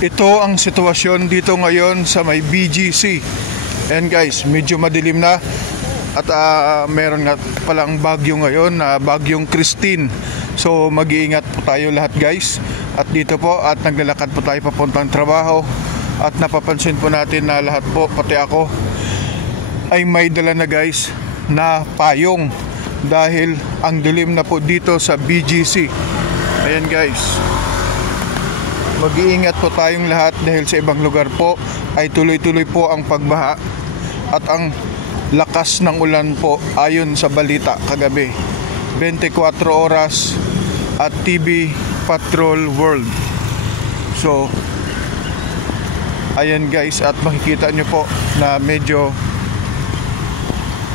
Ito ang sitwasyon dito ngayon sa may BGC. And guys, medyo madilim na. At meron nga palang bagyo ngayon, bagyong Christine. So mag-iingat po tayo lahat guys. At dito po, at naglalakad po tayo papuntang trabaho. At napapansin po natin na lahat po, pati ako, ay may dala na guys na payong. Dahil ang dilim na po dito sa BGC. Ayan guys, mag-iingat po tayong lahat dahil sa ibang lugar po ay tuloy-tuloy po ang pagbaha at ang lakas ng ulan po ayon sa balita kagabi. 24 oras at TV Patrol World. So ayan guys, at makikita nyo po na medyo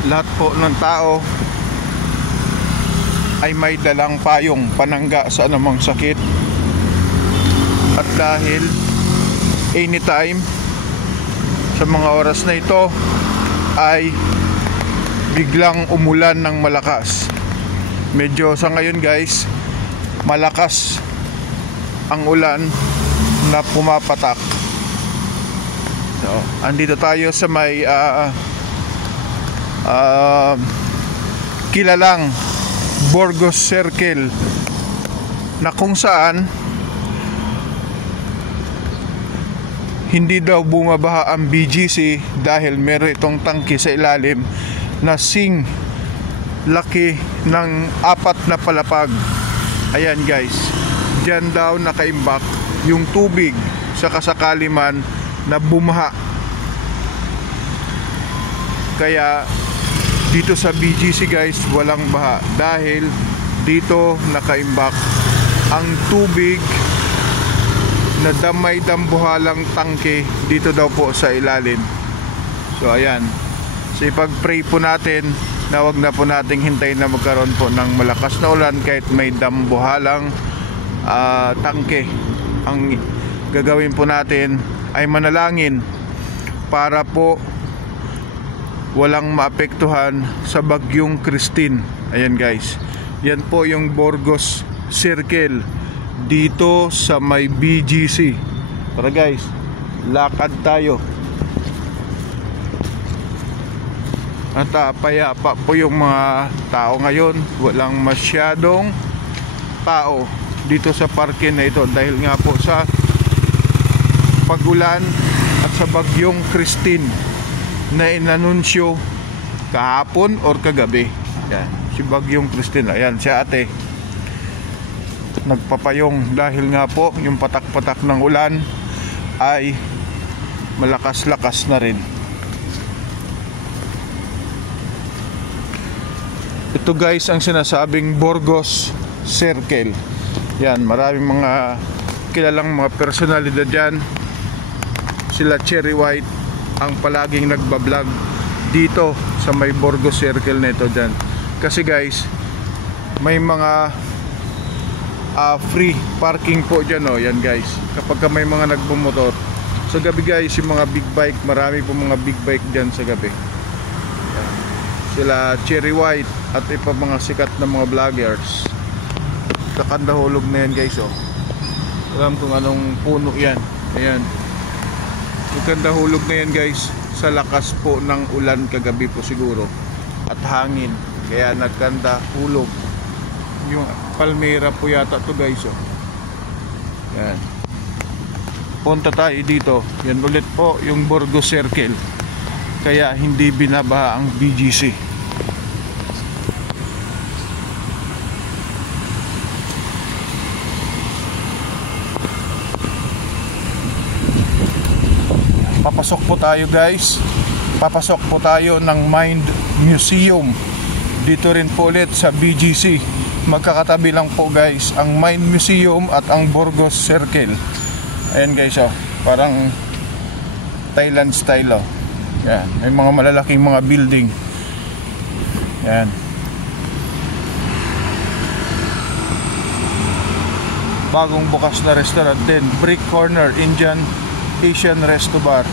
lahat po ng tao ay may dalang payong panangga sa anumang sakit. At dahil anytime sa mga oras na ito ay biglang umulan ng malakas. Medyo sa ngayon guys, malakas ang ulan na pumapatak. So, andito tayo sa may kilalang Burgos Circle na kung saan hindi daw bumabaha ang BGC dahil meron itong tangke sa ilalim na sing laki ng 4 na palapag. Ayan guys, dyan daw nakaimbak yung tubig sa kasakali man na bumaha. Kaya dito sa BGC guys, walang baha dahil dito nakaimbak ang tubig na damay-dambuhalang tangke dito daw po sa ilalim. So ayan, so ipag-pray po natin na wag na po nating hintayin na magkaroon po ng malakas na ulan kahit may dambuhalang tangke. Ang gagawin po natin ay manalangin para po walang maapektuhan sa bagyong Christine. Ayan guys, yan po yung Burgos Circle dito sa may BGC. Tara guys, lakad tayo. At payapa po yung mga tao ngayon. Walang masyadong tao dito sa parke na ito dahil nga po sa pagulan at sa bagyong Christine na inanunsyo kahapon or kagabi. Yan, si bagyong Christine. Ayan, si ate nagpapayong dahil nga po yung patak-patak ng ulan ay malakas-lakas na rin. Ito guys ang sinasabing Burgos Circle. Yan, maraming mga kilalang mga personalidad dyan. Sila Cherry White ang palaging nagbablog dito sa may Burgos Circle na ito dyan. Kasi guys, may mga free parking po dyan, oh. Yan guys, kapag may mga nagbumotor sa gabi guys, yung mga big bike, marami po mga big bike dyan sa gabi. Yan. Sila Cherry White at iba mga sikat na mga vloggers. Sa kandahulog na yan guys, oh. Alam kung anong puno yan. Ayan, yung kandahulog na yan guys, sa lakas po ng ulan kagabi po siguro at hangin, kaya nagkandahulog. Yung palmera po yata to guys, oh. Yan, punta tayo dito. Yan ulit po yung Burgos Circle, kaya hindi binabaha ang BGC. Papasok po tayo guys, papasok po tayo ng Mind Museum dito rin po ulit sa BGC. Magkakatabi lang po guys ang Mind Museum at ang Burgos Circle. Ayan guys, oh, parang Thailand style, oh. Yan, may mga malalaking mga building. Yan, bagong bukas na restaurant din, Brick Corner Indian Asian Resto Bar.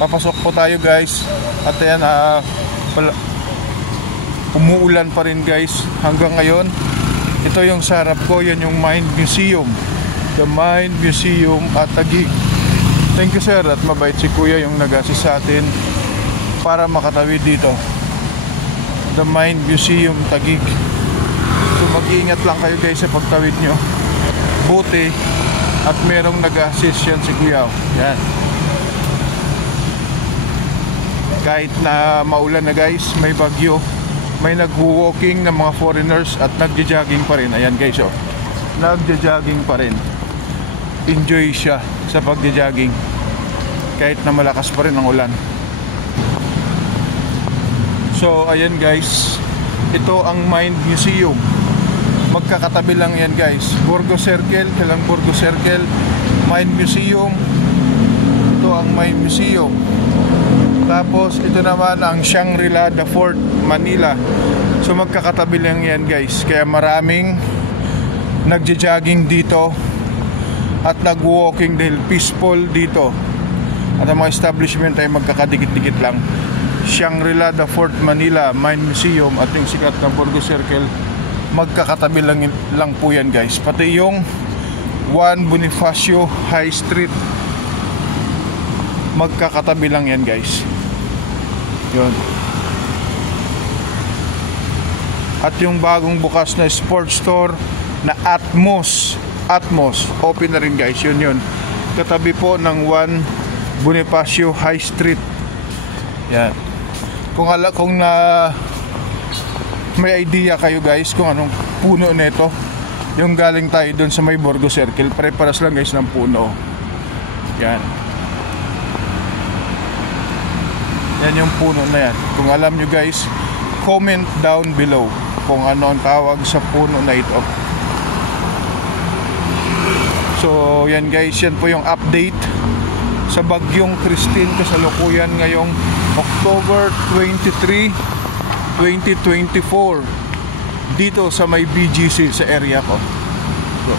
Papasok po tayo guys. At ayan, umuulan pa rin guys hanggang ngayon. Ito yung sa harap ko, yan yung Mind Museum. The Mind Museum at Taguig. Thank you sir, at mabait si kuya yung nag-assist sa atin para makatawid dito. The Mind Museum Taguig. So mag-iingat lang kayo guys sa pagtawid nyo. Buti at merong nag-assist yan si kuya. Yan. Kahit na maulan na guys, may bagyo, may nag-walking na mga foreigners at nagja-jogging pa rin. Ayan guys, oh. Nagja-jogging pa rin. Enjoy siya sa pagja-jogging kahit na malakas pa rin ang ulan. So ayan guys, ito ang Mind Museum. Magkakatabi lang yan guys. Burgos Circle, kailang Burgos Circle, Mind Museum. Ito ang Mind Museum. Tapos ito naman ang Shangri-La, The Fort, Manila. So magkakatabi lang yan guys. Kaya maraming nagja-jogging dito at nag-walking dahil peaceful dito. At ang mga establishment ay magkakadikit-dikit lang. Shangri-La, The Fort, Manila, Mind Museum at yung sikat na Burgos Circle, magkakatabi lang po yan guys. Pati yung 1 Bonifacio High Street, magkakatabi lang yan guys. Yun. At yung bagong bukas na sports store na Atmos, open na rin guys. Yun. Katabi po ng 1 Bonifacio High Street. Yan. Kung may idea kayo guys kung anong puno nito, yung galing tayo doon sa may Burgos Circle, pare-paras lang guys ng puno. Yan. Yan yung puno na yan. Kung alam nyo guys, comment down below kung ano ang tawag sa puno na ito. So yan guys, yan po yung update sa bagyong Christine kasalukuyan ngayong October 23, 2024 dito sa may BGC sa area ko. So,